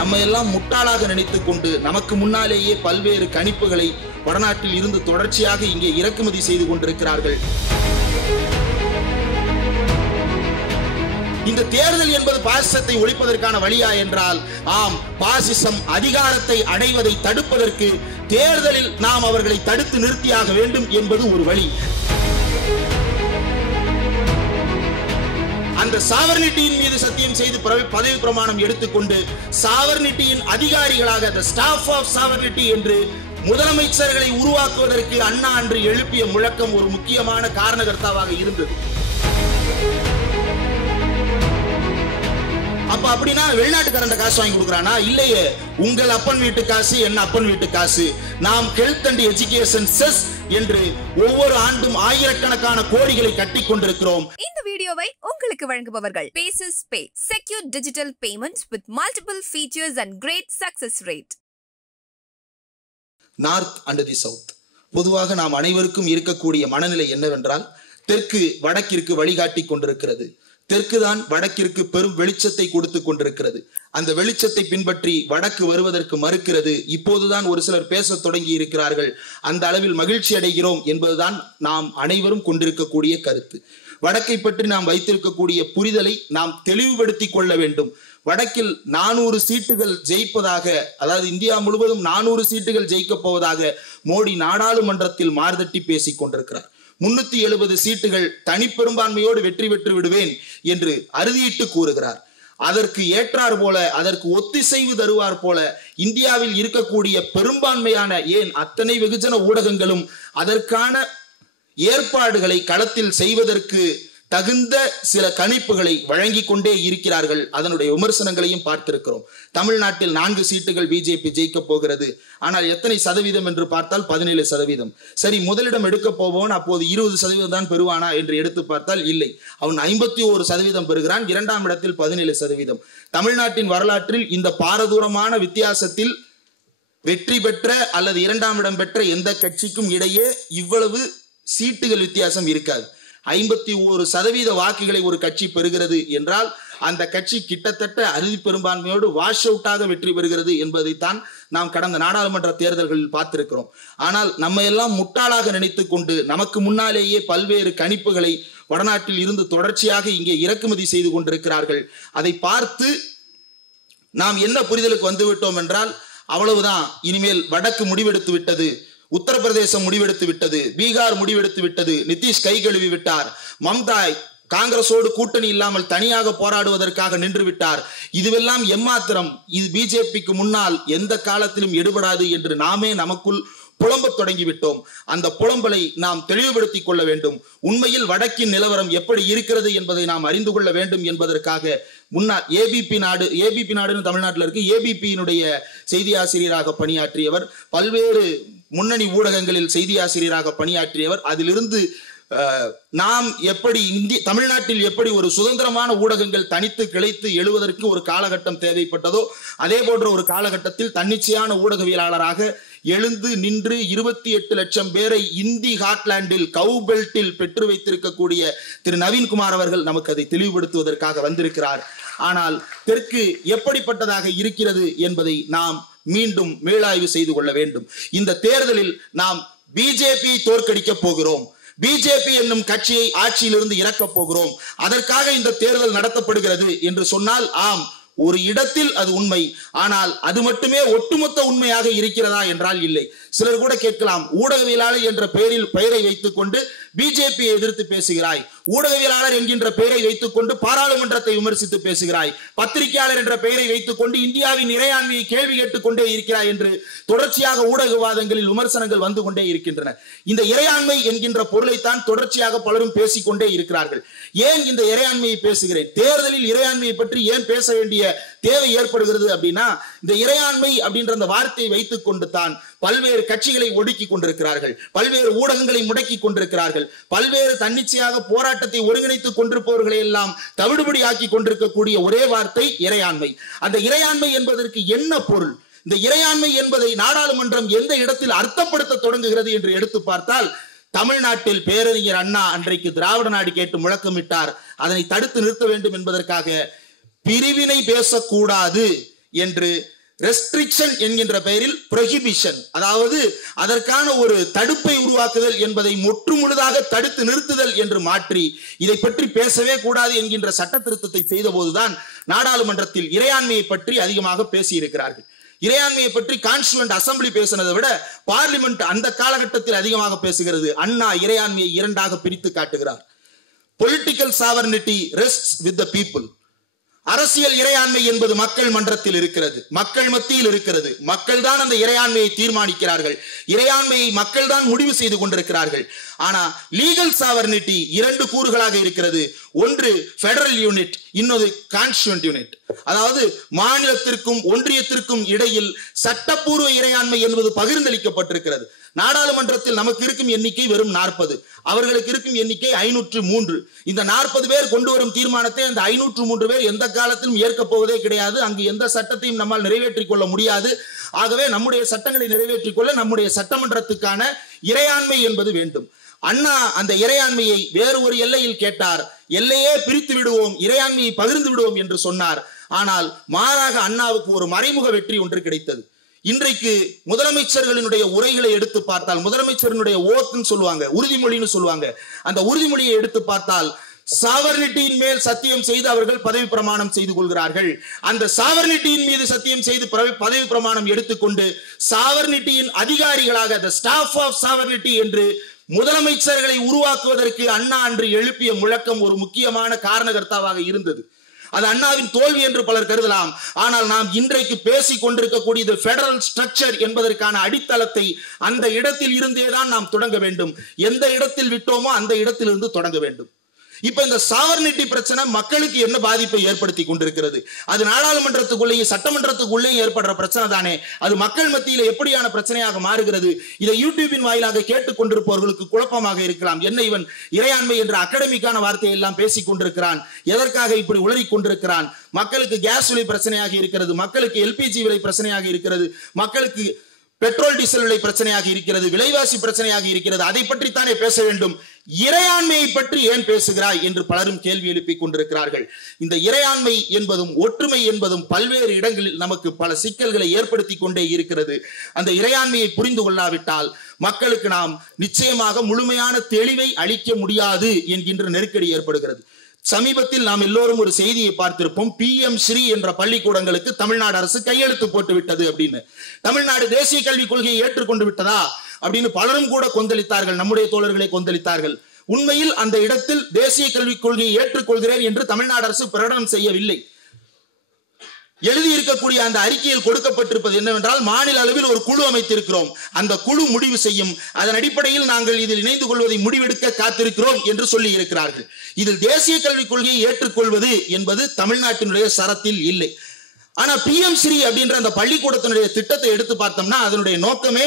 நம்ம எல்லாம் முட்டாளாக நினைத்துக் கொண்டு நமக்கு முன்னாலேயே பல்வேறு கணிப்புகளை வடநாட்டில் இருந்து தொடர்ச்சியாக இங்கே இறக்குமதி செய்து கொண்டிருக்கிறார்கள். இந்த தேர்தல் என்பது பாசிசத்தை ஒழிப்பதற்கான வழியா என்றால் ஆம், பாசிசம் அதிகாரத்தை அடைவதை தடுப்பதற்கு தேர்தலில் நாம் அவர்களை தடுத்து நிறுத்தியாக வேண்டும் என்பது ஒரு வழி. அந்த சாவர்னிட்டியின் மீது சத்தியம் செய்து பதவி பிரமாணம் எடுத்துக்கொண்டு சாவர்னிட்டியின் அதிகாரிகளாக ஸ்டாஃப் ஆஃப் சாவர்னிட்டி என்று முதலமைச்சர்களை உருவாக்குவதற்கு அண்ணா அன்று எழுப்பிய முழக்கம் ஒரு முக்கியமான காரணகர்த்தாவாக இருந்தது. அப்ப அப்படின்னா வெளிநாட்டுக்காரன் காசு வாங்கி கொடுக்கறானா? இல்லையே, உங்கள் அப்பன் வீட்டு காசு, என்ன அப்பன் வீட்டு காசு. நாம் ஹெல்த் அண்ட் எஜுகேஷன் செஸ் என்று ஒவ்வொரு ஆண்டும் ஆயிரக்கணக்கான கோடிகளை கட்டி கொண்டிருக்கிறோம். இந்த வீடியோவை உங்களுக்கு வழங்குபவர்கள் Paces Pay, secure digital payments with multiple features and great success rate. North and the south. பொதுவாக நாம் அனைவருக்கும் இருக்கக்கூடிய மனநிலை என்னவென்றால், தெற்கு வடக்கிற்கு வழிகாட்டி கொண்டிருக்கிறது, தெற்கு தான் வடக்கிற்கு பெரும் வெளிச்சத்தை கொடுத்து கொண்டிருக்கிறது. அந்த வெளிச்சத்தை பின்பற்றி வடக்கு வருவதற்கு மறுக்கிறது. இப்போதுதான் ஒரு சிலர் பேச தொடங்கி இருக்கிறார்கள். அந்த அளவில் மகிழ்ச்சி அடைகிறோம் என்பதுதான் நாம் அனைவரும் கொண்டிருக்கக்கூடிய கருத்து. வடக்கை பற்றி நாம் வைத்திருக்கக்கூடிய புரிதலை நாம் தெளிவுபடுத்தி கொள்ள வேண்டும். வடக்கில் 400 சீட்டுகள் ஜெயிப்பதாக, அதாவது இந்தியா முழுவதும் 400 சீட்டுகள் ஜெயிக்கப் போவதாக மோடி நாடாளுமன்றத்தில் மார்தட்டி பேசிக் கொண்டிருக்கிறார். 370 சீட்டுகள் தனிப்பெரும்பான்மையோடு வெற்றி பெற்று விடுவேன் என்று அறுதியிட்டு கூறுகிறார். அதற்கு ஏற்றார் போல, அதற்கு ஒத்திசைவு தருவார் போல இந்தியாவில் இருக்கக்கூடிய பெரும்பான்மையான, ஏன் அத்தனை வெகுஜன ஊடகங்களும் அதற்கான ஏற்பாடுகளை களத்தில் செய்வதற்கு தகுந்த சில கணிப்புகளை வழங்கி கொண்டே இருக்கிறார்கள். அதனுடைய விமர்சனங்களையும் பார்த்திருக்கிறோம். தமிழ்நாட்டில் 4 சீட்டுகள் பிஜேபி ஜெயிக்க போகிறது. ஆனால் எத்தனை சதவீதம் என்று பார்த்தால் 17%. சரி, முதலிடம் எடுக்க போவோன் அப்போது 20% தான் பெறுவானா என்று எடுத்து பார்த்தால் இல்லை, அவன் 51% பெறுகிறான். 2ஆம் இடத்தில் 17%. தமிழ்நாட்டின் வரலாற்றில் இந்த பாரதூரமான வித்தியாசத்தில் வெற்றி பெற்ற அல்லது 2ஆம் இடம் பெற்ற எந்த கட்சிக்கும் இடையே இவ்வளவு சீட்டுகள் வித்தியாசம் இருக்காது. 51% வாக்குகளை ஒரு கட்சி பெறுகிறது என்றால் அந்த கட்சி கிட்டத்தட்ட அறுதி பெரும்பான்மையோடு வாஷ் அவுட்டாக வெற்றி பெறுகிறது என்பதைத்தான் நாம் கடந்த நாடாளுமன்ற தேர்தல்களில் பார்த்திருக்கிறோம். ஆனால் நம்ம எல்லாம் முட்டாளாக நினைத்துக் கொண்டு நமக்கு முன்னாலேயே பல்வேறு கணிப்புகளை வடநாட்டில் இருந்து தொடர்ச்சியாக இங்கே இறக்குமதி செய்து கொண்டிருக்கிறார்கள். அதை பார்த்து நாம் என்ன புரிதலுக்கு வந்துவிட்டோம் என்றால், அவ்வளவுதான், இனிமேல் வடக்கு முடிவெடுத்து விட்டது, உத்தரப்பிரதேசம் முடிவெடுத்து விட்டது, பீகார் முடிவெடுத்து விட்டது, நிதிஷ் கை கழுவி விட்டார், மம்தா காங்கிரஸோடு கூட்டணி இல்லாமல் தனியாக போராடுவதற்காக நின்று விட்டார், இதுவெல்லாம் எம்மாத்திரம், இது பிஜேபிக்கு முன்னால் எந்த காலத்திலும் எடுபடாது என்று நாமே நமக்குள் புலம்ப தொடங்கிவிட்டோம். அந்த புலம்பலை நாம் தெளிவுபடுத்திக் கொள்ள வேண்டும். உண்மையில் வடக்கின் நிலவரம் எப்படி இருக்கிறது என்பதை நாம் அறிந்து கொள்ள வேண்டும் என்பதற்காக முன்னாள் ஏபிபி நாடுன்னு தமிழ்நாட்டில் இருக்கு, ஏபிபியினுடைய செய்தி ஆசிரியராக பணியாற்றியவர், பல்வேறு முன்னணி ஊடகங்களில் செய்தி ஆசிரியராக பணியாற்றியவர். அதிலிருந்து நாம் எப்படி தமிழ்நாட்டில் எப்படி ஒரு சுதந்திரமான ஊடகங்கள் தனித்து கிளைத்து எழுவதற்கு ஒரு காலகட்டம் தேவைப்பட்டதோ அதே போன்ற ஒரு காலகட்டத்தில் தன்னிச்சையான ஊடகவியலாளராக எழுந்து நின்று 28 லட்சம் பேரை இந்தி ஹாட்லாண்டில் கவு பெல்ட்டில் பெற்று வைத்திருக்கக்கூடிய திரு நவீன்குமார் அவர்கள் நமக்கு அதை தெளிவுபடுத்துவதற்காக வந்திருக்கிறார். ஆனால் தெற்கு எப்படிப்பட்டதாக இருக்கிறது என்பதை நாம் மீண்டும் மீளாய்வு செய்து கொள்ள வேண்டும். இந்த தேர்தலில் நாம் பிஜேபி தோற்கடிக்க போகிறோம், பிஜேபி என்னும் கட்சியை ஆட்சியிலிருந்து இறக்கப் போகிறோம், அதற்காக இந்த தேர்தல் நடத்தப்படுகிறது என்று சொன்னால் ஆம், ஒரு இடத்தில் அது உண்மை. ஆனால் அது மட்டுமே ஒட்டுமொத்த உண்மையாக இருக்கிறதா என்றால் இல்லை. சிலர் கூட கேட்கலாம், ஊடகவியலாளர் என்ற பெயரை வைத்துக் கொண்டு பிஜேபியை எதிர்த்து பேசுகிறாய், ஊடகவியலாளர் என்கின்ற பெயரை வைத்துக் கொண்டு பாராளுமன்றத்தை விமர்சித்து பேசுகிறாய், பத்திரிகையாளர் என்ற பெயரை வைத்துக் கொண்டு இந்தியாவின் இறையாண்மையை கேள்வி கேட்டுக் கொண்டே இருக்கிறாய் என்று தொடர்ச்சியாக ஊடகவாதங்களில் விமர்சனங்கள் வந்து கொண்டே இருக்கின்றன. இந்த இறையாண்மை என்கின்ற பொருளைத்தான் தொடர்ச்சியாக பலரும் பேசிக்கொண்டே இருக்கிறார்கள். ஏன் இந்த இறையாண்மையை பேசுகிறேன், தேர்தலில் இறையாண்மையை பற்றி ஏன் பேச வேண்டிய தேவை ஏற்படுகிறது அப்படின்னா, இந்த இறையாண்மை அப்படின்ற அந்த வார்த்தையை வைத்துக் கொண்டு தான் பல்வேறு கட்சிகளை ஒடுக்கி கொண்டிருக்கிறார்கள், பல்வேறு ஊடகங்களை முடக்கி கொண்டிருக்கிறார்கள், பல்வேறு தன்னிச்சையாக போராட்டத்தை ஒருங்கிணைத்துக் கொண்டிருப்பவர்களை எல்லாம் தவிடுபடி ஆக்கி கொண்டிருக்கக்கூடிய ஒரே வார்த்தை இறையாண்மை. அந்த இறையாண்மை என்பதற்கு என்ன பொருள், இந்த இறையாண்மை என்பதை நாடாளுமன்றம் எந்த இடத்தில் அர்த்தப்படுத்த தொடங்குகிறது என்று எடுத்து பார்த்தால், தமிழ்நாட்டில் பேரறிஞர் அண்ணா அன்றைக்கு திராவிட நாடு கேட்டு முழக்கமிட்டார். அதனை தடுத்து நிறுத்த வேண்டும் என்பதற்காக பிரிவினை பேசக்கூடாது என்று ரெஸ்ட்ரிக்ஷன் என்கின்ற பெயரில் ப்ரொஹிபிஷன், அதாவது அதற்கான ஒரு தடுப்பை உருவாக்குதல் என்பதை முற்றுமுழுதாக தடுத்து நிறுத்துதல் என்று மாற்றி இதை பற்றி பேசவே கூடாது என்கின்ற சட்ட திருத்தத்தை செய்த போதுதான் நாடாளுமன்றத்தில் இறையாண்மையை பற்றி அதிகமாக பேசியிருக்கிறார்கள். இறையாண்மையை பற்றி கான்ஸ்டிடியூவன்ட் அசம்பிளி பேசினதை விட பார்லிமெண்ட் அந்த காலகட்டத்தில் அதிகமாக பேசுகிறது. அண்ணா இறையாண்மையை இரண்டாக பிரித்து காட்டுகிறார். Political sovereignty rests with the people. அரசியல் இறையாண்மை என்பது மக்கள் மன்றத்தில் இருக்கிறது, மக்கள் மத்தியில் இருக்கிறது. மக்கள் தான் அந்த இறையாண்மையை தீர்மானிக்கிறார்கள், இறையாண்மையை மக்கள் தான் முடிவு செய்து கொண்டிருக்கிறார்கள். ஆனா லீகல் சாவர்னிட்டி இரண்டு கூறுகளாக இருக்கிறது. ஒன்று ஃபெடரல் யூனிட், இன்னொரு கான்ஸ்டிடியூவன்ட் யூனிட். அதாவது மாநிலத்திற்கும் ஒன்றியத்திற்கும் இடையில் சட்டப்பூர்வ இறையாண்மை என்பது பகிர்ந்தளிக்கப்பட்டிருக்கிறது. நாடாளுமன்றத்தில் நமக்கு இருக்கும் எண்ணிக்கை வெறும் 40, அவர்களுக்கு இருக்கும் எண்ணிக்கை 503. இந்த 40 பேர் கொண்டு வரும் தீர்மானத்தை அந்த 503 பேர் எந்த காலத்திலும் ஏற்கப் போவதே கிடையாது. அங்கு எந்த சட்டத்தையும் நம்மால் நிறைவேற்றிக் கொள்ள முடியாது. ஆகவே நம்முடைய சட்டங்களை நிறைவேற்றிக் கொள்ள நம்முடைய சட்டமன்றத்துக்கான இறையாண்மை என்பது வேண்டும். அண்ணா அந்த இறையாண்மையை வேறு ஒரு எல்லையில் கேட்டார். எல்லையே பிரித்து விடுவோம், இறையாண்மையை பகிர்ந்து விடுவோம் என்று சொன்னார். ஆனால் மாறாக அண்ணாவுக்கு ஒரு மறைமுக வெற்றி ஒன்று கிடைத்தது. இன்றைக்கு முதலமைச்சர்களினுடைய உரைகளை எடுத்து பார்த்தால், முதலமைச்சரினுடைய ஓத்துன்னு சொல்லுவாங்க, உறுதிமொழின்னு சொல்லுவாங்க. அந்த உறுதிமொழியை எடுத்து பார்த்தால் சாவர்னிட்டியின் மேல் சத்தியம் செய்து அவர்கள் பதவி பிரமாணம் செய்து கொள்கிறார்கள். அந்த சாவர்னிட்டியின் மீது சத்தியம் செய்து பதவி பிரமாணம் எடுத்துக்கொண்டு சாவர்னிட்டியின் அதிகாரிகளாக the staff of sovereignty என்று முதலமைச்சர்களை உருவாக்குவதற்கு அண்ணா அன்று எழுப்பிய முழக்கம் ஒரு முக்கியமான காரணகர்த்தாவாக இருந்தது. அது அண்ணாவின் தோல்வி என்று பலர் கருதலாம். ஆனால் நாம் இன்றைக்கு பேசிக் கொண்டிருக்கக்கூடிய ஃபெடரல் ஸ்ட்ரக்சர் என்பதற்கான அடித்தளத்தை அந்த இடத்தில் இருந்தேதான் நாம் தொடங்க வேண்டும். எந்த இடத்தில் விட்டோமோ அந்த இடத்திலிருந்து தொடங்க வேண்டும். இப்ப இந்த சாவர்னிட்டி பிரச்சனை மக்களுக்கு என்ன பாதிப்பை ஏற்படுத்தி கொண்டிருக்கிறது? அது நாடாளுமன்றத்துக்குள்ளேயே சட்டமன்றத்துக்குள்ளேயே ஏற்படுற பிரச்சனை தானே. அது மக்கள் மத்தியில எப்படியான பிரச்சனையாக மாறுகிறது? இதை யூடியூபின் வாயிலாக கேட்டுக் கொண்டிருப்பவர்களுக்கு குழப்பமாக இருக்கலாம். என்ன இவன் இறையாண்மை என்ற அகடமிக்கான வார்த்தையை எல்லாம் பேசிக் கொண்டிருக்கிறான், எதற்காக இப்படி உளறி கொண்டிருக்கிறான்? மக்களுக்கு கேஸ் விலை பிரச்சனையாக இருக்கிறது, மக்களுக்கு எல்பிஜி விலை பிரச்சனையாக இருக்கிறது, மக்களுக்கு பெட்ரோல் டீசல் விலை பிரச்சனையாக இருக்கிறது, விலைவாசி பிரச்சனையாக இருக்கிறது. அதை பற்றித்தானே பேச வேண்டும். இறையாண்மையை பற்றி ஏன் பேசுகிறாய் என்று பலரும் கேள்வி எழுப்பிக் கொண்டிருக்கிறார்கள். இந்த இறையாண்மை என்பதும் ஒற்றுமை என்பதும் பல்வேறு இடங்களில் நமக்கு பல சிக்கல்களை ஏற்படுத்தி கொண்டே இருக்கிறது. அந்த இறையாண்மையை புரிந்து கொள்ளாவிட்டால் மக்களுக்கு நாம் நிச்சயமாக முழுமையான தெளிவை அளிக்க முடியாது என்கின்ற நெருக்கடி ஏற்படுகிறது. சமீபத்தில் நாம் எல்லோரும் ஒரு செய்தியை பார்த்திருப்போம். PM ஸ்ரீ என்ற பள்ளிக்கூடங்களுக்கு தமிழ்நாடு அரசு கையெழுத்து போட்டு விட்டது அப்படின்னு. தமிழ்நாடு தேசிய கல்விக் கொள்கையை ஏற்றுக்கொண்டு விட்டதா அப்படின்னு பலரும் கூட கொந்தளித்தார்கள். நம்முடைய தோழர்களை கொந்தளித்தார்கள். உண்மையில் அந்த இடத்தில் தேசிய கல்விக் கொள்கையை ஏற்றுக்கொள்கிறேன் என்று தமிழ்நாடு அரசு பிரகடனம் செய்யவில்லை. எழுதியிருக்கக்கூடிய அந்த அறிக்கையில் கொடுக்கப்பட்டிருப்பது என்னவென்றால், மாநில அளவில் ஒரு குழு அமைத்திருக்கிறோம், அந்த குழு முடிவு செய்யும், அதன் அடிப்படையில் நாங்கள் இதில் இணைந்து கொள்வதை முடிவெடுக்க காத்திருக்கிறோம் என்று சொல்லி இருக்கிறார்கள். இதில் தேசிய கல்விக் கொள்கையை ஏற்றுக்கொள்வது என்பது தமிழ்நாட்டினுடைய சரத்தில் இல்லை. ஆனா PM ஸ்ரீ அப்படின்ற அந்த பள்ளிக்கூடத்தினுடைய திட்டத்தை எடுத்து பார்த்தோம்னா அதனுடைய நோக்கமே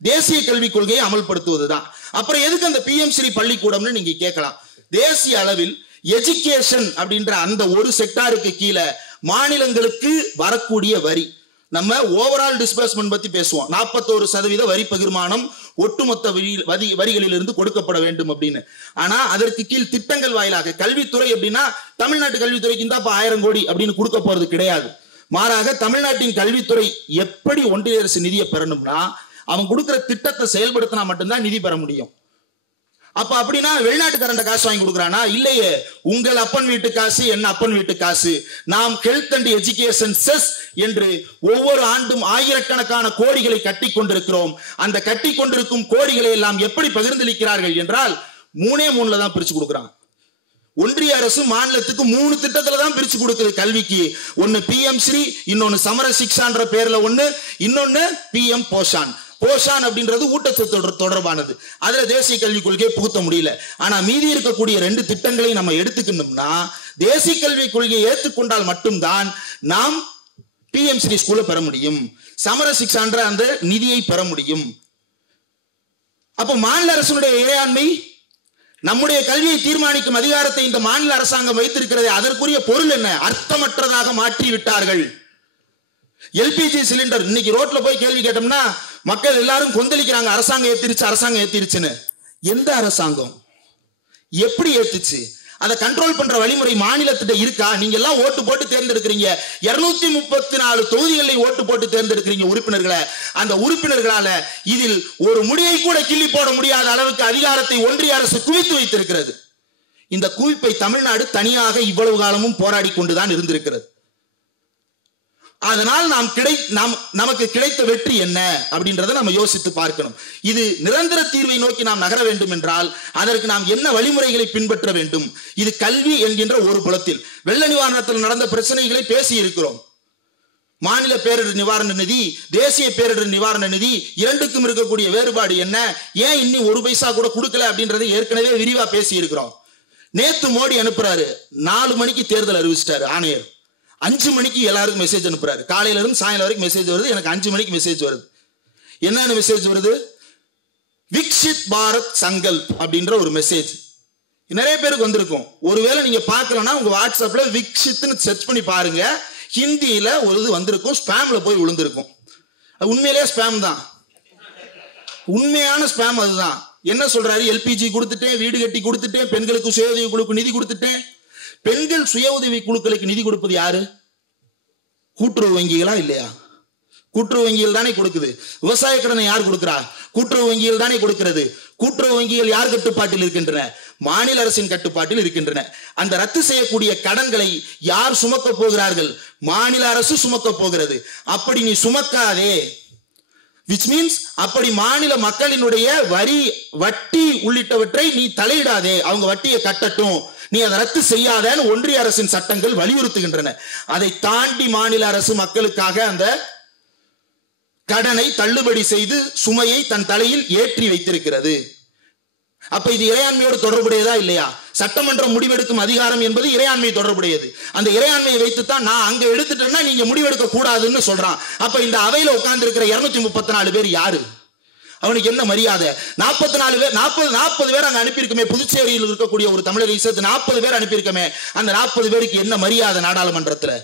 தேசிய கல்விக் கொள்கையை அமல்படுத்துவதுதான். அப்புறம் எதுக்கு அந்த PM ஸ்ரீ பள்ளிக்கூடம்னு நீங்க கேட்கலாம். தேசிய அளவில் எஜுகேஷன் அப்படின்ற அந்த ஒரு செக்டாருக்கு கீழே மாநிலங்களுக்கு வரக்கூடிய வரி, நம்ம ஓவரால் டிஸ்பர்ஸ்மென்ட் பத்தி பேசுவோம். 41% வரி பகிர்மானம் ஒட்டுமொத்த வரிகளில் இருந்து கொடுக்கப்பட வேண்டும் அப்படின்னு. ஆனா அதற்கு கீழ் திட்டங்கள் வாயிலாக கல்வித்துறை அப்படின்னா தமிழ்நாட்டு கல்வித்துறைக்கு இந்த 1000 கோடி அப்படின்னு கொடுக்க போறது கிடையாது. மாறாக தமிழ்நாட்டின் கல்வித்துறை எப்படி ஒன்றிய அரசு நிதியை பெறணும்னா அவன் கொடுக்கிற திட்டத்தை செயல்படுத்தினா மட்டும்தான் நிதி பெற முடியும். அப்ப அப்படின்னா வெளிநாட்டுக்காரன் காசு வாங்கி கொடுக்குறானா? இல்லையே. உங்கள் அப்பன் வீட்டு காசு, என்ன அப்பன் வீட்டு காசு. நாம் ஹெல்த் அண்ட் எஜுகேஷன் செஸ் என்று ஒவ்வொரு ஆண்டும் ஆயிரக்கணக்கான கோடிகளை கட்டி கொண்டிருக்கிறோம். அந்த கட்டி கொண்டிருக்கும் கோடிகளை எல்லாம் எப்படி பகிர்ந்தளிக்கிறார்கள் என்றால் 3 தான் பிரிச்சு கொடுக்குறாங்க. ஒன்றிய அரசு மாநிலத்துக்கு 3 திட்டத்துல தான் பிரிச்சு கொடுக்குது கல்விக்கு. ஒன்னு PM ஸ்ரீ, இன்னொன்னு சமர சிக்ஷான்ற பேர்ல ஒண்ணு, இன்னொன்னு PM போஷான். போஷான் அப்படின்றது ஊட்டச்சத்து தொடர்பானது. அதுல தேசிய கல்விக் கொள்கையை புகுத்த முடியல. ஆனா மீதி இருக்கக்கூடிய 2 திட்டங்களை நம்ம எடுத்துக்கணும்னா தேசிய கல்விக் கொள்கையை ஏற்றுக்கொண்டால் மட்டும்தான் நாம் PM ஸ்ரீ ஸ்கூலை பெற முடியும், சமர சிக்ஷான்ற அந்த நிதியை பெற முடியும். அப்ப மாநில அரசுடைய இறையாண்மை, நம்முடைய கல்வியை தீர்மானிக்கும் அதிகாரத்தை இந்த மாநில அரசாங்கம் வைத்திருக்கிறது. அதற்குரிய பொருள் என்ன? அர்த்தமற்றதாக மாற்றி விட்டார்கள். LPG சிலிண்டர் இன்னைக்கு ரோட்ல போய் கேள்வி கேட்டோம்னா மக்கள் எல்லாரும் கொந்தளிக்கிறாங்க. அரசாங்கம் ஏத்திருச்சுன்னு. எந்த அரசாங்கம் எப்படி ஏத்துச்சு? அதை கண்ட்ரோல் பண்ற வழிமுறை மாநிலத்திட்ட இருக்கா? நீங்க எல்லாம் ஓட்டு போட்டு தேர்ந்தெடுக்கிறீங்க, 234 தொகுதிகளில் ஓட்டு போட்டு தேர்ந்தெடுக்கிறீங்க உறுப்பினர்களை. அந்த உறுப்பினர்களால இதில் ஒரு முடியை கூட கிள்ளி போட முடியாத அளவுக்கு அதிகாரத்தை ஒன்றிய அரசு குவித்து வைத்திருக்கிறது. இந்த குவிப்பை தமிழ்நாடு தனியாக இவ்வளவு காலமும் போராடி கொண்டுதான் இருந்திருக்கிறது. அதனால் நமக்கு கிடைத்த வெற்றி என்ன அப்படின்றத நம்ம யோசித்து பார்க்கணும். இது நிரந்தர தீர்வை நோக்கி நாம் நகர வேண்டும் என்றால் அதற்கு நாம் என்ன வழிமுறைகளை பின்பற்ற வேண்டும்? இது கல்வி என்கின்ற ஒரு புலத்தில் வெள்ள நிவாரணத்தில் நடந்த பிரச்சனைகளை பேசி இருக்கிறோம். மாநில பேரிடர் நிவாரண நிதி, தேசிய பேரிடர் நிவாரண நிதி, இரண்டுக்கும் இருக்கக்கூடிய வேறுபாடு என்ன, ஏன் இன்னும் ஒரு பைசா கூட கொடுக்கல அப்படின்றத ஏற்கனவே விரிவா பேசி இருக்கிறோம். நேத்து மோடி அனுப்புறாரு, 4 மணிக்கு தேர்தல் அறிவிச்சிட்டாரு ஆணையர். 5 மணிக்கு எல்லாருக்கும் மெசேஜ் அனுப்புறாரு. காலையில இருந்து சாயங்காலம் வரைக்கும் மெசேஜ் வருது. எனக்கு 5 மணிக்கு மெசேஜ் வருது. என்னன்னு மெசேஜ் வருது? விக்ஷித் பாரத் சங்கல்ப் அப்படின்ற ஒரு மெசேஜ் நிறைய பேருக்கு வந்திருக்கும். ஒருவேளை நீங்க பார்க்கலன்னா உங்க வாட்ஸ்அப்ல விக்ஷித்னு சர்ச் பண்ணி பாருங்க. ஹிந்தியில ஒரு இது வந்திருக்கும், ஸ்பேம்ல போய் விழுந்திருக்கும். உண்மையிலேயே ஸ்பேம் தான், உண்மையான ஸ்பேம் அதுதான். என்ன சொல்றாரு? எல்பிஜி கொடுத்துட்டேன், வீடு கட்டி கொடுத்துட்டேன், பெண்களுக்கு சுய உதவி குழுக்கு நிதி கொடுத்துட்டேன். பெண்கள் சுய உதவி குழுக்களுக்கு நிதி கொடுப்பது யாரு? கூட்டுறவு வங்கிகளா இல்லையா? கூட்டுறவு வங்கிகள் தானே கொடுக்குது. விவசாய கடனை யார் கொடுக்கிறா? கூட்டுறவு வங்கிகள் தானே கொடுக்கிறது. கூட்டுறவு வங்கிகள் யார் கட்டுப்பாட்டில் இருக்கின்றன? மாநில அரசின் கட்டுப்பாட்டில் இருக்கின்றன. அந்த ரத்து செய்யக்கூடிய கடன்களை யார் சுமக்க போகிறார்கள்? மாநில அரசு சுமக்க போகிறது. அப்படி நீ சுமக்காதே, which means அப்படி மாநில மக்களினுடைய வரி, வட்டி உள்ளிட்டவற்றை நீ தலையிடாதே, அவங்க வட்டியை கட்டட்டும், நீ அதை ரத்து செய்யாதன்னு ஒன்றிய அரசின் சட்டங்கள் வலியுறுத்துகின்றன. அதை தாண்டி மாநில அரசு மக்களுக்காக அந்த கடனை தள்ளுபடி செய்து சுமையை தன் தலையில் ஏற்றி வைத்திருக்கிறது. அப்ப இது இறையாண்மையோடு தொடர்புடையதா இல்லையா? சட்டமன்றம் முடிவெடுக்கும் அதிகாரம் என்பது இறையாண்மை தொடர்புடையது. அந்த இறையாண்மையை வைத்துத்தான் நான் அங்க எடுத்துட்டேன்னா நீங்க முடிவெடுக்க கூடாதுன்னு சொல்றான். அப்ப இந்த அவையில உட்கார்ந்து இருக்கிற 234 பேர் யாரு? அவனுக்கு என்ன மரியாதை? 44 பேர், 40 பேர் அங்க அனுப்பியிருக்கமே. புதுச்சேரியில் இருக்கக்கூடிய ஒரு தமிழரை சேர்த்து 40 பேர் அனுப்பியிருக்கமே. அந்த 40 பேருக்கு என்ன மரியாதை நாடாளுமன்றத்துல?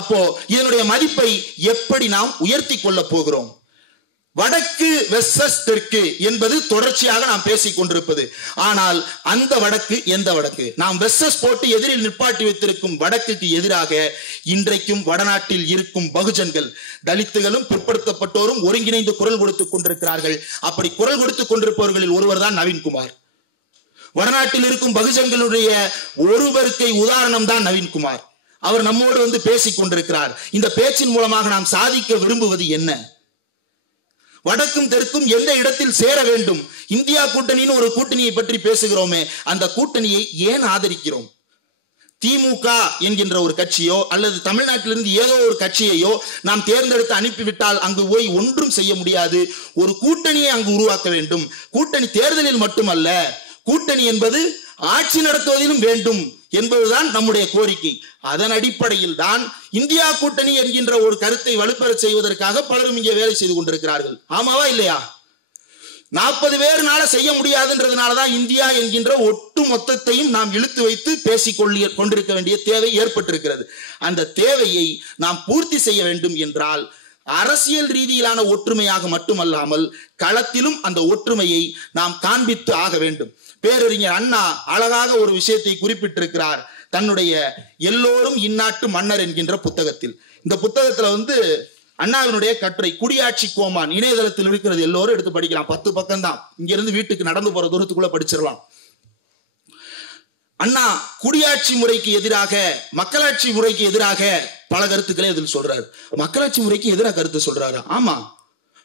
அப்போ இதனுடைய மதிப்பை எப்படி நாம் உயர்த்தி கொள்ள போகிறோம்? வடக்கு வெர்சஸ் தெற்கு என்பது தொடர்ச்சியாக நாம் பேசிக் கொண்டிருப்பது. ஆனால் அந்த வடக்கு எந்த வடக்கு? நாம் வெர்சஸ் போட்டு எதிரில் நிற்பாட்டி வைத்திருக்கும் வடக்குக்கு எதிராக இன்றைக்கும் வடநாட்டில் இருக்கும் பகுஜன்கள், தலித்துகளும் பிற்படுத்தப்பட்டோரும் ஒருங்கிணைந்து குரல் கொடுத்துக் கொண்டிருக்கிறார்கள். அப்படி குரல் கொடுத்துக் கொண்டிருப்பவர்களில் ஒருவர் தான் நவீன்குமார். வடநாட்டில் இருக்கும் பகுஜன்களுடைய ஒருவருக்கை உதாரணம் தான் நவீன்குமார். அவர் நம்மோடு வந்து பேசிக் கொண்டிருக்கிறார். இந்த பேச்சின் மூலமாக நாம் சாதிக்க விரும்புவது என்ன? வடக்கும் தெற்கும் எந்த இடத்தில் சேர வேண்டும்? இந்தியா கூட்டணின்னு ஒரு கூட்டணியை பற்றி பேசுகிறோமே, அந்த கூட்டணியை ஏன் ஆதரிக்கிறோம்? திமுக என்கின்ற ஒரு கட்சியோ அல்லது தமிழ்நாட்டிலிருந்து ஏதோ ஒரு கட்சியையோ நாம் தேர்ந்தெடுத்து அனுப்பிவிட்டால் அங்கு போய் ஒன்றும் செய்ய முடியாது. ஒரு கூட்டணியை அங்கு உருவாக்க வேண்டும். கூட்டணி தேர்தலில் மட்டுமல்ல, கூட்டணி என்பது ஆட்சி நடத்துவதிலும் வேண்டும் என்பதுதான் நம்முடைய கோரிக்கை. அதன் அடிப்படையில் தான் இந்தியா கூட்டணி என்கின்ற ஒரு கருத்தை வலுப்பெற செய்வதற்காக பலரும் இங்கே வேலை செய்து கொண்டிருக்கிறார்கள். ஆமாவா இல்லையா? 40 பேர்னால செய்ய முடியாதுன்றதுனாலதான் இந்தியா என்கின்ற ஒட்டு மொத்தத்தையும் நாம் இழுத்து வைத்து பேசிக் கொண்டிருக்க வேண்டிய தேவை ஏற்பட்டிருக்கிறது. அந்த தேவையை நாம் பூர்த்தி செய்ய வேண்டும் என்றால் அரசியல் ரீதியிலான ஒற்றுமையாக மட்டுமல்லாமல் களத்திலும் அந்த ஒற்றுமையை நாம் காண்பித்து ஆக வேண்டும். பேரறிஞர் அண்ணா அழகாக ஒரு விஷயத்தை குறிப்பிட்டிருக்கிறார் தன்னுடைய எல்லோரும் இந்நாட்டு மன்னர் என்கின்ற புத்தகத்தில். இந்த புத்தகத்துல அண்ணாவினுடைய கட்டுரை குடியாட்சி கோமான் இணையதளத்தில் இருக்கிறது, எல்லோரும் எடுத்து படிக்கலாம். 10 பக்கம் தான். இங்க இருந்து வீட்டுக்கு நடந்து போற தூரத்துக்குள்ள படிச்சிடலாம். அண்ணா குடியாட்சி முறைக்கு எதிராக, மக்களாட்சி முறைக்கு எதிராக பல கருத்துக்களை இதில் சொல்றாரு. மக்களாட்சி முறைக்கு எதிராக கருத்து சொல்றாரு. ஆமா,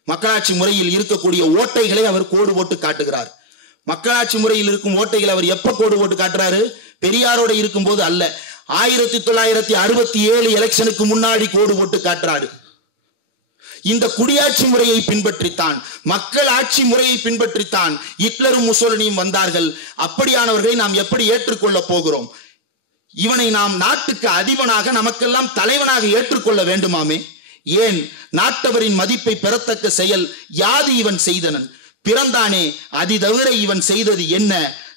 மக்களாட்சி முறையில் இருக்கக்கூடிய ஓட்டைகளை அவர் கோடு போட்டு காட்டுகிறார். மக்களாட்சி முறையில் இருக்கும் ஓட்டைகளை அவர் எப்ப கோடு போட்டு காட்டுறாரு? பெரியாரோட இருக்கும் போது அல்ல, 1967 எலெக்ஷனுக்கு முன்னாடி கோடு போட்டு காட்டுறாரு. இந்த குடியாட்சி முறையை பின்பற்றித்தான், மக்கள் ஆட்சி முறையை பின்பற்றித்தான் ஹிட்லரும் முசோலினியும் வந்தார்கள். அப்படியானவர்களை நாம் எப்படி ஏற்றுக்கொள்ள போகிறோம்? இவனை நாம் நாட்டுக்கு அதிபனாக, நமக்கெல்லாம் தலைவனாக ஏற்றுக்கொள்ள வேண்டுமாமே? ஏன்? நாட்டவரின் மதிப்பை பெறத்தக்க செயல் யாது இவன் செய்தனன்? பிறந்தானே, அதி தவிர இவன் செய்தது என்ன?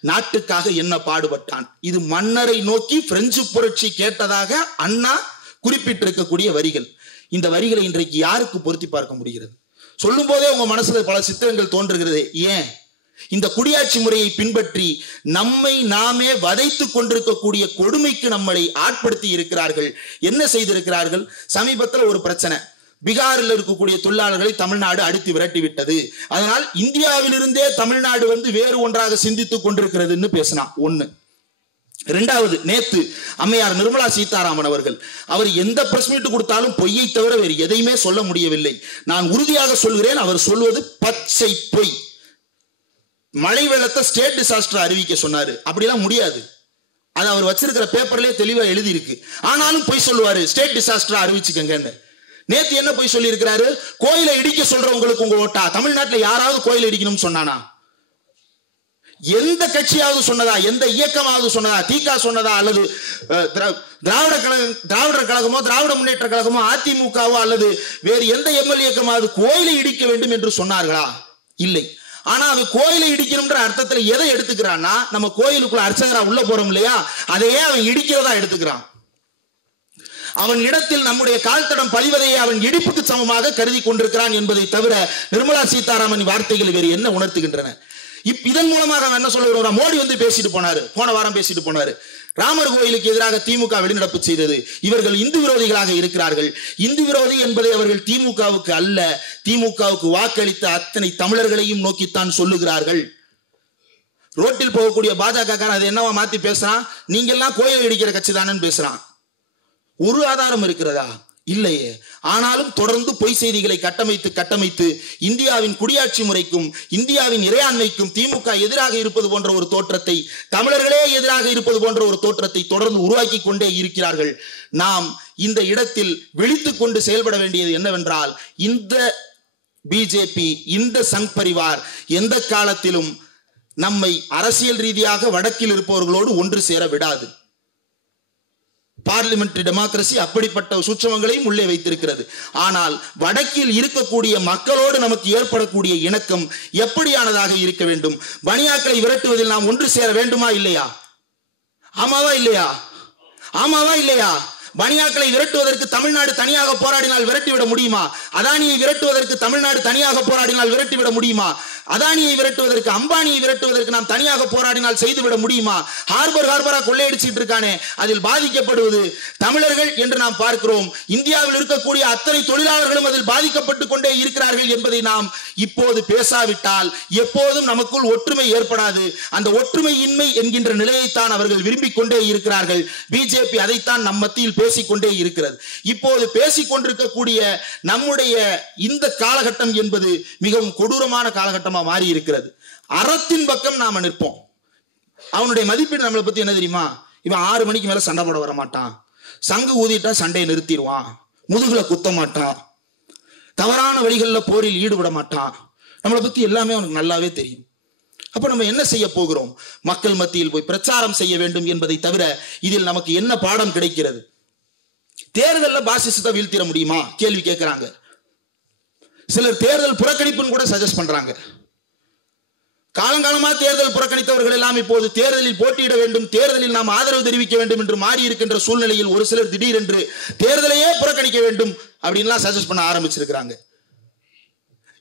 நாட்டுக்காக என்ன பாடுபட்டான்? இது மன்னரை நோக்கி பிரெஞ்சு புரட்சி கேட்டதாக அண்ணா குறிப்பிட்டிருக்கக்கூடிய வரிகள். இந்த வரிகளை இன்றைக்கு யாருக்கு பொருத்தி பார்க்க முடிகிறது? சொல்லும் போதே உங்க மனசுல பல சித்திரங்கள் தோன்றுகிறதே. ஏன்? இந்த குடியாட்சி முறையை பின்பற்றி நம்மை நாமே வதைத்துக் கொண்டிருக்கக்கூடிய கொடுமைக்கு நம்மளை ஆட்படுத்தி இருக்கிறார்கள். என்ன செய்திருக்கிறார்கள்? சமீபத்தில் ஒரு பிரச்சனை, பீகாரில் இருக்கக்கூடிய தொழிலாளர்களை தமிழ்நாடு அடித்து விரட்டி விட்டது, அதனால் இந்தியாவிலிருந்தே தமிழ்நாடு வேறு ஒன்றாக சிந்தித்துக் கொண்டிருக்கிறதுன்னு பேசினான். ஒண்ணு. இரண்டாவது, நேத்து அம்மையார் நிர்மலா சீதாராமன் அவர் எந்த பிரஸ் மீட் கொடுத்தாலும் பொய்யை தவிர வேறு எதையுமே சொல்ல முடியவில்லை. நான் உறுதியாக சொல்கிறேன், அவர் சொல்வது பச்சை பொய். மழை வெள்ளத்தை ஸ்டேட் டிசாஸ்டர் அறிவிக்க சொன்னாரு, அப்படிலாம் முடியாது. அது அவர் வச்சிருக்கிற பேப்பர்லயே தெளிவா எழுதி இருக்கு. ஆனாலும் பொய் சொல்லுவாரு, ஸ்டேட் டிசாஸ்டர் அறிவிச்சுக்கங்கன்னு. நேத்து என்ன பொய் சொல்லி இருக்கிறாரு? கோயிலை இடிக்க சொல்றவங்களுக்கு உங்க ஓட்டா? தமிழ்நாட்டில் யாராவது கோயிலை இடிக்கணும்னு சொன்னானா? எந்த கட்சியாவது சொன்னதா? எந்த இயக்கமாவது சொன்னதா? திக சொன்னதா? அல்லது திராவிடர் கழகமோ, திராவிட முன்னேற்ற கழகமோ, அதிமுகவோ அல்லது வேறு எந்த எம்எல்ஏக்கமாவது கோயிலை இடிக்க வேண்டும் என்று சொன்னார்களா? இல்லை. ஆனா அவன் கோயிலை இடிக்கணும்ன்ற அர்த்தத்துல எதை எடுத்துக்கிறான்னா, நம்ம கோயிலுக்குள்ள அர்ச்சகரா உள்ள போறோம் இல்லையா, அதையே அவன் இடிக்கிறதா எடுத்துக்கிறான். அவன் இடத்தில் நம்முடைய கால்தடம் பதிவதையே அவன் இடிப்புக்கு சமமாக கருதி கொண்டிருக்கிறான் என்பதை தவிர நிர்மலா சீதாராமன் வார்த்தைகள் வேறு என்ன உணர்த்துகின்றன? இதன் மூலமாக அவன் என்ன சொல்ல வருவான்? மோடி பேசிட்டு போனாரு, போன வாரம் பேசிட்டு போனாரு, ராமர் கோயிலுக்கு எதிராக திமுக வெளிநடப்பு செய்தது, இவர்கள் இந்து விரோதிகளாக இருக்கிறார்கள். இந்து விரோதி என்பதை அவர்கள் திமுகவுக்கு அல்ல, திமுகவுக்கு வாக்களித்த அத்தனை தமிழர்களையும் நோக்கித்தான் சொல்லுகிறார்கள். ரோட்டில் போகக்கூடிய பாஜக அது என்னவா மாத்தி பேசுறான்? நீங்க எல்லாம் கோயில் இடிக்கிற கட்சி தானே பேசுறான். ஒரு ஆதாரம் இருக்கிறதா? இல்லையே. ஆனாலும் தொடர்ந்து பொய் செய்திகளை கட்டமைத்து இந்தியாவின் குடியாட்சி முறைக்கும் இந்தியாவின் இறையாண்மைக்கும் திமுக எதிராக இருப்பது போன்ற ஒரு தோற்றத்தை, தமிழர்களே எதிராக இருப்பது போன்ற ஒரு தோற்றத்தை தொடர்ந்து உருவாக்கி கொண்டே இருக்கிறார்கள். நாம் இந்த இடத்தில் விழித்துக் கொண்டு செயல்பட வேண்டியது என்னவென்றால், இந்த பிஜேபி, இந்த சங் பரிவார் எந்த காலத்திலும் நம்மை அரசியல் ரீதியாக வடக்கில் இருப்பவர்களோடு ஒன்று சேர விடாது. பார்லிமெண்டரி டெமோக்ரசி அப்படிப்பட்ட சூட்சமங்களையும் உள்ளே வைத்திருக்கிறது. ஆனால் வடக்கில் இருக்கக்கூடிய மக்களோடு நமக்கு ஏற்படக்கூடிய இணக்கம் எப்படியானதாக இருக்க வேண்டும்? பனியாக்களை விரட்டுவதில் நாம் ஒன்று சேர வேண்டுமா இல்லையா? ஆமாவா இல்லையா? ஆமாவா இல்லையா? பனியாக்களை விரட்டுவதற்கு தமிழ்நாடு தனியாக போராடினால் விரட்டிவிட முடியுமா? அதானியை விரட்டுவதற்கு தமிழ்நாடு தனியாக போராடினால் விரட்டிவிட முடியுமா? அதானியை விரட்டுவதற்கு, அம்பானியை விரட்டுவதற்கு நாம் தனியாக போராடினால் செய்துவிட முடியுமா? ஹார்பரா கொள்ளையடிச்சிட்டு இருக்கானே, அதில் பாதிக்கப்படுவது தமிழர்கள் என்று நாம் பார்க்கிறோம். இந்தியாவில் இருக்கக்கூடிய அத்தனை தொழிலாளர்களும் அதில் பாதிக்கப்பட்டுக் கொண்டே இருக்கிறார்கள் என்பதை நாம் இப்போது பேசாவிட்டால் எப்போதும் நமக்குள் ஒற்றுமை ஏற்படாது. அந்த ஒற்றுமையின்மை என்கின்ற நிலையைத்தான் அவர்கள் விரும்பிக் கொண்டே இருக்கிறார்கள். பிஜேபி அதைத்தான் நம் மத்தியில் பேசிக்கொண்டே இருக்கிறது. இப்போது பேசிக் கொண்டிருக்கக்கூடிய நம்முடைய இந்த காலகட்டம் என்பது மிகவும் கொடூரமான காலகட்டமாக மாறி இருக்கிறது. அறத்தின் பக்கம் நாம நிற்போம். அவனுடைய மதிப்பீடு நம்மளை பத்தி என்ன தெரியுமா? இவன் 6 மணிக்கு மேல சண்டை போட வர மாட்டான், சங்கு ஊதிட்டா சண்டையை நிறுத்திடுவான், முதுகுல குத்த மாட்டான், தவறான வழிகளில் போரில் ஈடுபட மாட்டான். நம்மளை பத்தி எல்லாமே அவனுக்கு நல்லாவே தெரியும். அப்ப நம்ம என்ன செய்ய போகிறோம்? மக்கள் மத்தியில் போய் பிரச்சாரம் செய்ய வேண்டும் என்பதை தவிர இதில் நமக்கு என்ன பாடம் கிடைக்கிறது? தேர்தலில் பாசிசத்தை வீழ்த்திட முடியுமா கேள்வி கேட்கிறாங்க. சிலர் தேர்தல் புறக்கணிப்புன்னு கூட சஜஸ்ட் பண்றாங்க. காலங்காலமா தேர்தல் புறக்கணித்தவர்கள் எல்லாம் இப்போது தேர்தலில் போட்டியிட வேண்டும், தேர்தலில் நாம் ஆதரவு தெரிவிக்க வேண்டும் என்று மாறி இருக்கின்ற சூழ்நிலையில் ஒரு சிலர் திடீரென்று தேர்தலையே புறக்கணிக்க வேண்டும் அப்படின்லாம் சஜஸ்ட் பண்ண ஆரம்பிச்சிருக்கிறாங்க.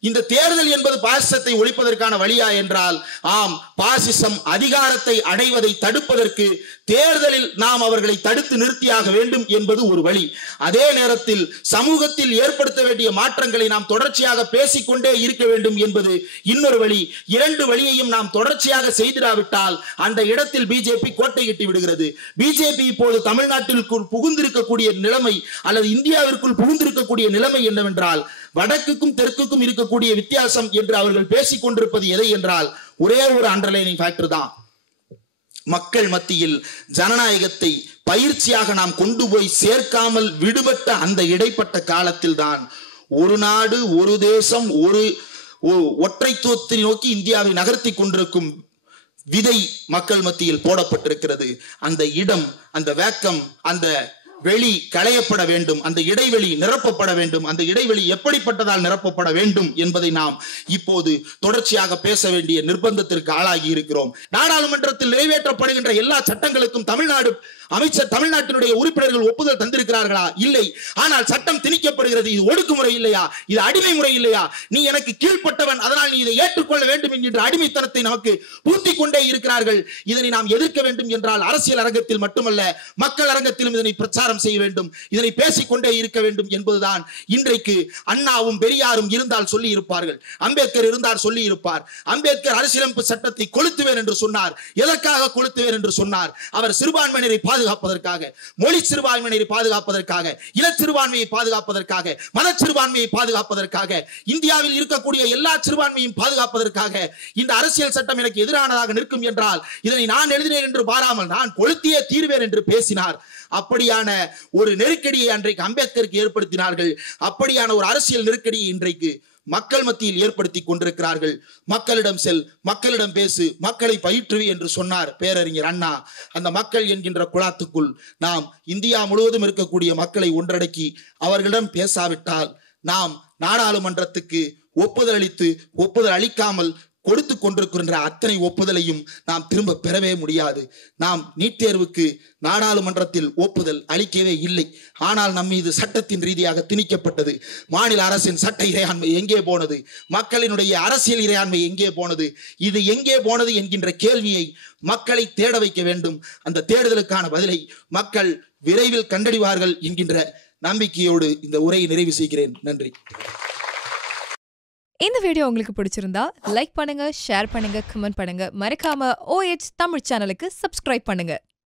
இந்த தேர்தல் என்பது பாசிசத்தை ஒழிப்பதற்கான வழியா என்றால் ஆம், பாசிசம் அதிகாரத்தை அடைவதை தடுப்பதற்கு தேர்தலில் நாம் அவர்களை தடுத்து நிறுத்தியாக வேண்டும் என்பது ஒரு வழி. அதே நேரத்தில் சமூகத்தில் ஏற்படுத்த வேண்டிய மாற்றங்களை நாம் தொடர்ச்சியாக பேசிக்கொண்டே இருக்க வேண்டும் என்பது இன்னொரு வழி. 2 வழியையும் நாம் தொடர்ச்சியாக செய்திராவிட்டால் அந்த இடத்தில் பிஜேபி கோட்டை கட்டி விடுகிறது. பிஜேபி இப்போது தமிழ்நாட்டிற்குள் புகுந்திருக்கக்கூடிய நிலைமை அல்லது இந்தியாவிற்குள் புகுந்திருக்கக்கூடிய நிலைமை என்னவென்றால், வடக்குக்கும் தெற்குக்கும் இருக்கக்கூடிய வித்தியாசம் என்று அவர்கள் பேசிக் கொண்டிருப்பது எதை என்றால் ஒரே ஒரு அண்டர்லைனிங் ஃபேக்டர் தான். மக்கள் மத்தியில் ஜனநாயகத்தை பயிற்சியாக நாம் கொண்டு போய் சேர்க்காமல் விடுபட்ட அந்த இடைப்பட்ட காலத்தில் தான் ஒரு நாடு, ஒரு தேசம், ஒரு ஒற்றைத்துவத்தை நோக்கி இந்தியாவை நகர்த்தி கொண்டிருக்கும் விதை மக்கள் மத்தியில் போடப்பட்டிருக்கிறது. அந்த இடம், அந்த வேக்கம், அந்த வெளி களையப்பட வேண்டும், அந்த இடைவெளி நிரப்பப்பட வேண்டும். அந்த இடைவெளி எப்படிப்பட்டதால் நிரப்பப்பட வேண்டும் என்பதை நாம் இப்போது தொடர்ச்சியாக பேச வேண்டிய நிர்பந்தத்திற்கு ஆளாகி இருக்கிறோம். நாடாளுமன்றத்தில் நிறைவேற்றப்படுகின்ற எல்லா சட்டங்களுக்கும் தமிழ்நாடு அமைச்சர் தமிழ்நாட்டினுடைய உறுப்பினர்கள் ஒப்புதல் தந்திருக்கிறார்களா? இல்லை. ஆனால் சட்டம் திணிக்கப்படுகிறது. இது ஒடுக்குமுறை இல்லையா? இது அடிமை முறை இல்லையா? நீ எனக்கு கீழ்ப்பட்டவன், அதனால் நீ இதை ஏற்றுக்கொள்ள வேண்டும் என்கின்ற அடிமைத்தனத்தை நமக்கு பூர்த்தி கொண்டே இருக்கிறார்கள். இதனை நாம் எதிர்க்க வேண்டும் என்றால் அரசியல் அரங்கத்தில் மட்டுமல்ல, மக்கள் அரங்கத்திலும் இதனை பிரச்சாரம் செய்ய வேண்டும், இதனை பேசிக்கொண்டே இருக்க வேண்டும் என்பதுதான். இன்றைக்கு அண்ணாவும் பெரியாரும் இருந்தால் சொல்லி இருப்பார்கள், அம்பேத்கர் இருந்தால் சொல்லி இருப்பார். அம்பேத்கர் அரசியலமைப்பு சட்டத்தை கொளுத்துவேன் என்று சொன்னார். எதற்காக கொளுத்துவேன் என்று சொன்னார்? அவர் சிறுபான்மையினரை பாதுகாப்பதற்காக, மொழி சிறுபான்மையினரை பாதுகாப்பதற்காக, இன சிறுபான்மையை பாதுகாப்பதற்காக, மத சிறுபான்மையை பாதுகாப்பதற்காக, இந்தியாவில் இருக்கக்கூடிய எல்லா சிறுபான்மையும் பாதுகாப்பதற்காக இந்த அரசியல் சட்டம் எனக்கு எதிரானதாக நிற்கும் என்றால் இதனை நான் எழுதினேன் என்று பாராமல் நான் கொளுத்தியே தீர்வேன் என்று பேசினார். அப்படியான ஒரு நெருக்கடியை அன்றைக்கு அம்பேத்கருக்கு ஏற்படுத்தினார்கள். அப்படியான ஒரு அரசியல் நெருக்கடியை இன்றைக்கு மக்கள் மத்தியில் ஏற்படுத்தி கொண்டிருக்கிறார்கள். மக்களிடம் செல், மக்களிடம் பேசு, மக்களை பயிற்றுவி என்று சொன்னார் பேரறிஞர் அண்ணா. அந்த மக்கள் என்கின்ற குழாத்துக்குள் நாம் இந்தியா முழுவதும் இருக்கக்கூடிய மக்களை ஒன்றடக்கி அவர்களிடம் பேசாவிட்டால் நாம் நாடாளுமன்றத்துக்கு ஒப்புதல் அளிக்காமல் கொடுத்து கொண்டிருக்கின்ற அத்தனை ஒப்புதலையும் நாம் திரும்ப பெறவே முடியாது. நாம் நீட் தேர்வுக்கு நாடாளுமன்றத்தில் ஒப்புதல் அளிக்கவே இல்லை. ஆனால் நம் மீது சட்டத்தின் ரீதியாக திணிக்கப்பட்டது. மாநில அரசின் சட்ட இறையாண்மை எங்கே போனது? மக்களினுடைய அரசியல் இறையாண்மை எங்கே போனது? இது எங்கே போனது என்கின்ற கேள்வியை மக்களை தேட வைக்க வேண்டும். அந்த தேடுதலுக்கான பதிலை மக்கள் விரைவில் கண்டறிவார்கள் என்கின்ற நம்பிக்கையோடு இந்த உரையை நிறைவு செய்கிறேன். நன்றி. இந்த வீடியோ உங்களுக்கு பிடிச்சிருந்தா லைக் பண்ணுங்க, ஷேர் பண்ணுங்க, கமெண்ட் பண்ணுங்க. மறக்காம OH தமிழ் சேனலுக்கு சப்ஸ்கிரைப் பண்ணுங்க.